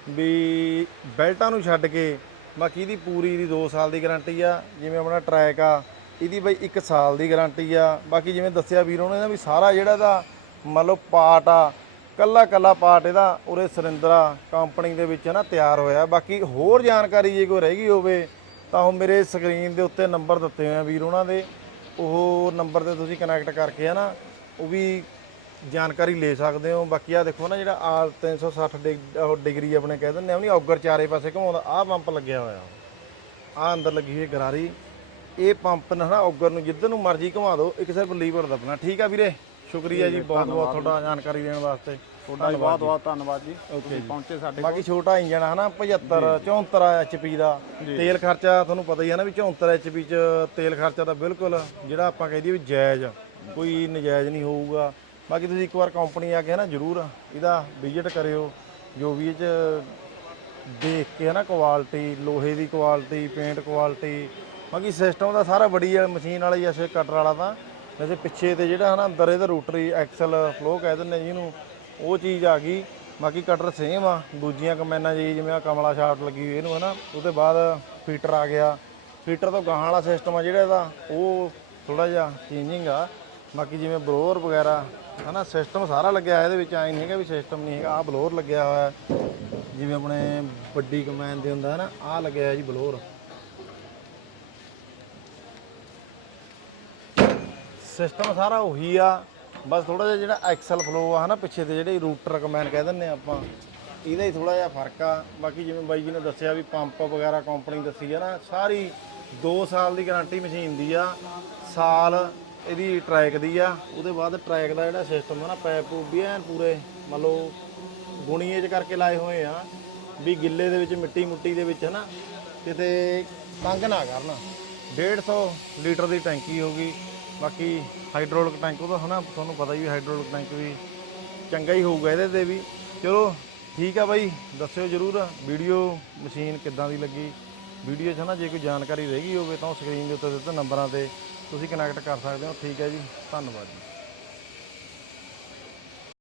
ਵੀ ਬੈਲਟਾਂ ਨੂੰ ਛੱਡ ਕੇ ਬਾਕੀ ਇਹਦੀ ਪੂਰੀ ਦੀ 2 ਸਾਲ ਦੀ ਗਾਰੰਟੀ ਆ ਜਿਵੇਂ ਆਪਣਾ ਟਰੈਕ ਆ ਇਹਦੀ ਬਾਈ 1 ਸਾਲ ਦੀ ਗਾਰੰਟੀ ਆ। ਬਾਕੀ ਜਿਵੇਂ ਦੱਸਿਆ ਵੀਰ ਉਹਨੇ ਨਾ ਵੀ ਸਾਰਾ ਜਿਹੜਾ ਦਾ ਮੰਨ ਲਓ ਪਾਰਟ ਆ ਕੱਲਾ ਕੱਲਾ ਪਾਰਟ ਇਹਦਾ ਉਰੇ ਸਰਿੰਦਰਾ ਕੰਪਨੀ ਦੇ ਵਿੱਚ ਨਾ ਤਿਆਰ ਹੋਇਆ। ਬਾਕੀ ਹੋਰ ਜਾਣਕਾਰੀ ਜੇ ਕੋਈ ਰਹਿ ਗਈ ਹੋਵੇ ਤਾਂ ਉਹ ਮੇਰੇ ਸਕਰੀਨ ਦੇ ਉੱਤੇ ਨੰਬਰ ਦਿੱਤੇ ਹੋਏ ਆ ਵੀਰ ਉਹਨਾਂ ਦੇ। ਉਹ ਨੰਬਰ ਤੇ ਤੁਸੀਂ ਕਨੈਕਟ ਕਰਕੇ ਹੈ ਨਾ ਉਹ ਵੀ ਜਾਣਕਾਰੀ ਲੈ ਸਕਦੇ ਹੋ। ਬਾਕੀ ਆ ਦੇਖੋ ਨਾ ਜਿਹੜਾ ਆ 360 ਡਿਗ- ਉਹ ਡਿਗਰੀ ਆਪਣੇ ਕਹਿ ਦਿੰਦੇ ਆ ਉਹਨੀ ਔਗਰ ਚਾਰੇ ਪਾਸੇ ਘੁਮਾਉਂਦਾ ਆਹ ਪੰਪ ਲੱਗਿਆ ਹੋਇਆ। ਆ ਅੰਦਰ ਲੱਗੀ ਹੋਈ ਗਰਾਰੀ। ਇਹ ਪੰਪ ਨਾ ਨਾ ਔਗਰ ਨੂੰ ਜਿੱਧਰ ਨੂੰ ਮਰਜ਼ੀ ਘੁਮਾ ਦਿਓ ਇੱਕ ਸਿਰਫ ਲੀਵਰ ਦੱਬਣਾ ਠੀਕ ਆ ਵੀਰੇ? ਸ਼ੁਕਰੀਆ ਜੀ ਬਹੁਤ ਬਹੁਤ ਤੁਹਾਡਾ ਜਾਣਕਾਰੀ ਦੇਣ ਵਾਸਤੇ। ਤੁਹਾਡਾ ਵੀ ਬਹੁਤ ਬਹੁਤ ਧੰਨਵਾਦ ਜੀ। ਤੁਸੀਂ। ਪਹੁੰਚੇ ਸਾਡੇ ਕੋਲ। ਬਾਕੀ ਛੋਟਾ ਇੰਜਨ ਆ ਹਨਾ 75 74 ਐਚਪੀ ਦਾ। ਤੇਲ ਖਰਚਾ ਤੁਹਾਨੂੰ ਪਤਾ ਹੀ ਹੈ ਨਾ ਵੀ 74 ਐਚਪੀ ਚ ਤੇਲ ਖਰਚਾ ਤਾਂ ਬਿਲਕੁਲ ਜਿਹੜਾ ਆਪਾਂ ਕਹਿ ਦਈਏ ਵੀ ਜਾਇਜ਼ ਕੋਈ ਨਜਾਇਜ਼ ਨਹੀਂ ਹੋਊਗਾ। ਬਾਕੀ ਤੁਸੀਂ ਇੱਕ ਵਾਰ ਕੰਪਨੀ ਆ ਕੇ ਨਾ ਜਰੂਰ ਇਹਦਾ ਵਿਜ਼ਿਟ ਕਰਿਓ। ਜੋ ਵੀ ਇਹ ਚ ਦੇਖ ਕੇ ਨਾ ਕੁਆਲਿਟੀ ਲੋਹੇ ਦੀ ਕੁਆਲਿਟੀ ਪੇਂਟ ਕੁਆਲਿਟੀ ਬਾਕੀ ਸਿਸਟਮ ਦਾ ਸਾਰਾ ਬੜੀ ਮਸ਼ੀਨ ਵਾਲਾ ਹੀ ਐਸੇ ਕਟਰ ਵਾਲਾ ਤਾਂ। ਵੈਸੇ ਪਿੱਛੇ ਤੇ ਜਿਹੜਾ ਹਨਾ ਅੰਦਰ ਇਹਦਾ ਰੋਟਰੀ ਐਕਸਲ ਫਲੋ ਕਹਿ ਦਿੰਦੇ ਜਿਹਨੂੰ ਉਹ ਚੀਜ਼ ਆ ਗਈ। ਬਾਕੀ ਕਟਰ ਸੇਮ ਆ। ਦੂਜੀਆਂ ਕਮੈਨਾਂ ਜੀ, ਜਿਵੇਂ ਆ ਕਮਲਾ ਸ਼ਾਫਟ ਲੱਗੀ ਹੋਈ ਇਹਨੂੰ, ਹਨਾ। ਉਹਦੇ ਬਾਅਦ ਫੀਟਰ ਆ ਗਿਆ। ਫੀਟਰ ਤੋਂ ਗਾਹਾਂ ਵਾਲਾ ਸਿਸਟਮ ਆ ਜਿਹੜਾ ਇਹਦਾ। ਉਹ ਥੋੜਾ ਜਿਹਾ ਚੇਂਜਿੰਗ ਆ। ਬਾਕੀ ਜਿਵੇਂ ਬਲੋਰ ਵਗੈਰਾ, ਹਨਾ ਸਿਸਟਮ ਸਾਰਾ ਲੱਗਿਆ ਇਹਦੇ ਵਿੱਚ। ਐ ਨਹੀਂ ਹੈਗਾ ਵੀ ਸਿਸਟਮ ਨਹੀਂ ਹੈਗਾ। ਆ ਬਲੋਰ ਲੱਗਿਆ ਹੋਇਆ ਜਿਵੇਂ ਆਪਣੇ ਵੱਡੀ ਕਮੈਨ ਦੇ ਹੁੰਦਾ ਹੈ ਨਾ ਆ ਲੱਗਿਆ ਹੈ ਜੀ ਬਲੋਰ। ਸਿਸਟਮ ਸਾਰਾ ਉਹੀ ਆ। ਬਸ ਥੋੜਾ ਜਿਹਾ ਜਿਹੜਾ ਐਕਸਲ ਫਲੋ ਆ ਹਨਾ, ਪਿੱਛੇ ਤੇ ਜਿਹੜੇ ਰੂਟਰ ਕਮੈਨ ਕਹਿ ਦਿੰਨੇ ਆ ਆਪਾਂ, ਇਹਦਾ ਹੀ ਥੋੜਾ ਜਿਹਾ ਫ਼ਰਕ ਆ। ਬਾਕੀ ਜਿਵੇਂ ਬਾਈ ਜੀ ਨੇ ਦੱਸਿਆ ਵੀ ਪੰਪ ਵਗੈਰਾ ਕੰਪਨੀ ਦੱਸੀ ਆ ਨਾ, ਸਾਰੀ 2 ਸਾਲ ਦੀ ਗਾਰੰਟੀ ਮਸ਼ੀਨ ਦੀ ਆ, ਸਾਲ ਇਹਦੀ ਟਰੈਕ ਦੀ ਆ, ਉਹਦੇ ਬਾਅਦ ਟਰੈਕ ਦਾ ਜਿਹੜਾ ਸਿਸਟਮ ਹੈ ਨਾ ਪੈਪ ਪੂਪ ਵੀ ਐਨ ਪੂਰੇ, ਮੰਨ ਲਓ ਗੁਣੀਏ ਚ ਕਰਕੇ ਲਾਏ ਹੋਏ ਆ, ਵੀ ਗਿੱਲੇ ਦੇ ਵਿੱਚ, ਮਿੱਟੀ ਮੁੱਟੀ ਦੇ ਵਿੱਚ ਹਨਾ, ਕਿਤੇ ਤੰਗ ਨਾ ਕਰਨ। 150 ਲੀਟਰ ਦੀ ਟੈਂਕੀ ਹੋਗੀ ਬਾਕੀ ਹਾਈਡਰੋਲਿਕ ਟੈਂਕ ਉਹਦਾ ਹਨਾ, ਤੁਹਾਨੂੰ ਪਤਾ ਹੀ ਹੈ ਹਾਈਡ੍ਰੋਲਿਕ ਟੈਂਕ ਵੀ ਚੰਗਾ ਹੀ ਹੋਊਗਾ ਇਹਦੇ ਤੇ ਵੀ। ਚਲੋ ਠੀਕ ਆ ਬਾਈ, ਦੱਸਿਓ ਜਰੂਰ ਵੀਡੀਓ ਮਸ਼ੀਨ ਕਿੱਦਾਂ ਦੀ ਲੱਗੀ। ਵੀਡੀਓ 'ਚ ਨਾ ਜੇ ਕੋਈ ਜਾਣਕਾਰੀ ਰਹਿ ਗਈ ਹੋਵੇ ਤਾਂ ਉਹ ਸਕਰੀਨ ਦੇ ਉੱਤੇ ਦਿੱਤੇ ਨੰਬਰਾਂ ਤੇ ਤੁਸੀਂ ਕਨੈਕਟ ਕਰ ਸਕਦੇ ਹੋ। ਠੀਕ ਹੈ ਜੀ, ਧੰਨਵਾਦ ਜੀ।